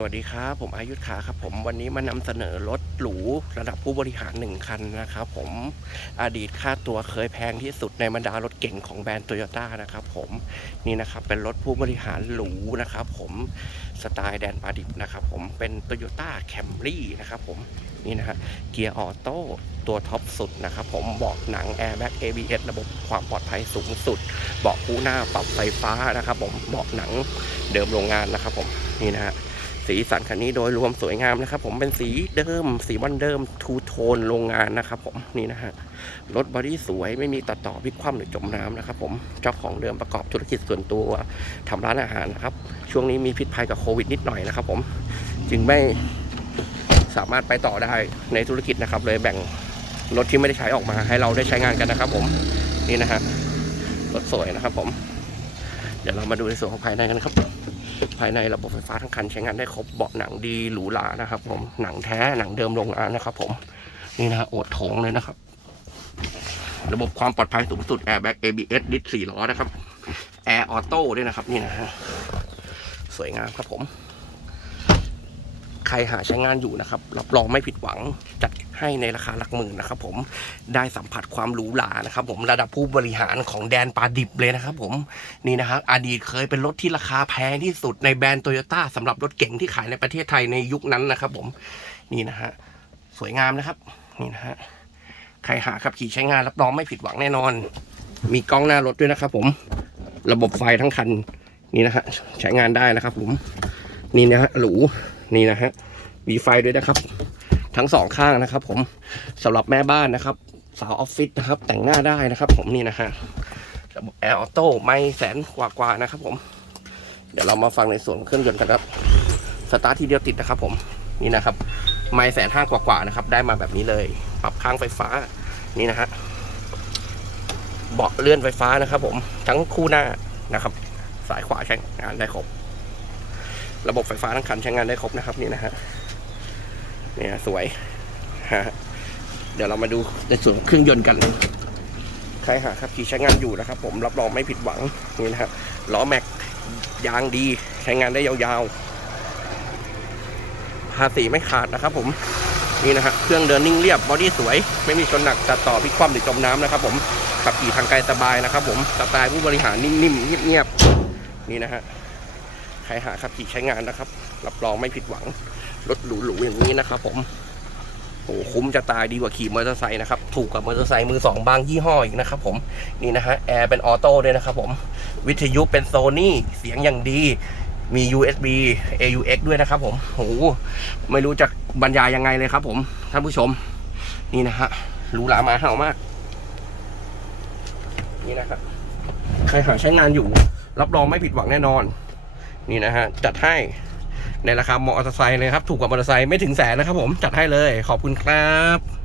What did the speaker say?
สวัสดีครับผมอายุทธขาครับผมวันนี้มานำเสนอรถหรูระดับผู้บริหารหนึ่งคันนะครับผมอดีตค่าตัวเคยแพงที่สุดในบรรดารถเก่งของแบรนด์โตโยต้านะครับผมนี่นะครับเป็นรถผู้บริหารหรูนะครับผมสไตล์แดนปาดิบนะครับผมเป็นโตโยต้าแคมรี่นะครับผมนี่นะฮะเกียร์ออโต้ตัวท็อปสุดนะครับผมเบาะหนังแอร์แบ็ก ABS ระบบความปลอดภัยสูงสุดเบาะคู่หน้าปรับไฟฟ้านะครับผมเบาะหนังเดิมโรงงานนะครับผมนี่นะฮะ สีสันคันนี้โดยรวมสวยงามนะครับ ผมเป็นสีเดิม สีวันเดิมทูโทนโรงงานนะครับ ผมนี่นะฮะรถบอดี้สวยไม่มีตัดต่อพิกคว่ำหรือจมน้ำนะครับ ผมเจ้าของเดิมประกอบธุรกิจส่วนตัวทำร้านอาหารนะครับ ช่วงนี้มีพิษภัยกับโควิดนิดหน่อยนะครับ ผมจึงไม่สามารถไปต่อได้ในธุรกิจนะครับ เลยแบ่งรถที่ไม่ได้ใช้ออกมาให้เราได้ใช้งานกันนะครับ ผมนี่นะฮะรถสวยนะครับ ผม เดี๋ยวเรามาดูในส่วนของภายในกันครับ ภายในระบบไฟฟ้าทั้งคันใช้งานได้ครบเบาะหนังดีหรูหรานะครับ ผมหนังแท้หนังเดิมโรงงานนะครับ ผมนี่นะฮะโอดโถงเลยนะครับ ระบบความปลอดภัยสูงสุดแอร์แบ็ก ABS ดิสสี่ล้อนะครับแอร์ออโต้ด้วยนะครับ นี่นะฮะสวยงามครับผม ใครหาใช้งานอยู่นะครับ รับรองไม่ผิดหวังจัดให้ในราคาหลักหมื่นนะครับผมได้สัมผัสความหรูหรานะครับ ผมระดับผู้บริหารของแดนปาดิบเลยนะครับ ผมนี่นะครับอดีตเคยเป็นรถที่ราคาแพงที่สุดในแบรนด์โตโยต้าสำหรับรถเก๋งที่ขายในประเทศไทยในยุคนั้นนะครับ ผมนี่นะฮะสวยงามนะครับ นี่นะฮะใครหาขับขี่ใช้งานรับรองไม่ผิดหวังแน่นอน มีกล้องหน้ารถด้วยนะครับ ผมระบบไฟทั้งคันนี่นะฮะใช้งานได้นะครับ ผมนี่นะฮะหรู นี่นะฮะมีไฟด้วยนะครับ ทั้งสองข้างนะครับ ผมสำหรับแม่บ้านนะครับ สาวออฟฟิศนะครับ แต่งหน้าได้นะครับ ผมนี่นะฮะระบบแอร์ออโต้ไม่แสนกว่าๆนะครับ ผม เดี๋ยวเรามาฟังในส่วนเครื่องยนต์กันครับสตาร์ททีเดียวติดนะครับ ผมนี่นะครับ ไม่แสนห้ากว่าๆนะครับ ได้มาแบบนี้เลย ปรับข้างไฟฟ้านี่นะฮะเบาะเลื่อนไฟฟ้านะครับ ผมทั้งคู่หน้านะครับ สายขวาใช้งานได้ครบ ระบบไฟฟ้าทั้งคันใช้งานได้ครบนะครับนี่นะฮะเนี่ยสวยฮะเดี๋ยวเรามาดูในส่วนของเครื่องยนต์กันใครหาครับขี่ใช้งานอยู่นะครับ ผมรับรองไม่ผิดหวังนี่นะฮะล้อแม็กยางดีใช้งานได้ยาวๆภาษีไม่ขาดนะครับ ผมนี่นะฮะเครื่องเดินนิ่งเรียบบอดี้สวย ไม่มีชนหนักตัดต่อพลิกคว่ำหรือจมน้ำนะครับ ผมขับขี่ทางไกลสบายนะครับ ผมสไตล์ผู้บริหารนิ่มๆเงียบๆนี่นะฮะใครหาขับขี่ใช้งานนะครับ รับรองไม่ผิดหวัง รถหรูๆอย่างนี้นะครับผมโอ้โหคุ้มจะตายดีกว่าขี่มอเตอร์ไซค์นะครับ ถูกกว่ามอเตอร์ไซค์มือสองบางยี่ห้ออีกนะครับผม นี่นะฮะ แอร์เป็นออโต้ด้วยนะครับผม วิทยุเป็นโซนี่ เสียงอย่างดี มี USB AUX ด้วยนะครับผมโหไม่รู้จะบรรยายยังไงเลยครับผม ท่านผู้ชม นี่นะฮะหรูหรามาเห่ามาก นี่นะครับ ใครหาใช้งานอยู่ รับรองไม่ผิดหวังแน่นอน นี่นะฮะจัดให้ในราคามอเตอร์ไซค์เลยครับ ถูกกว่ามอเตอร์ไซค์ไม่ถึงแสนนะครับผมจัดให้เลยขอบคุณครับ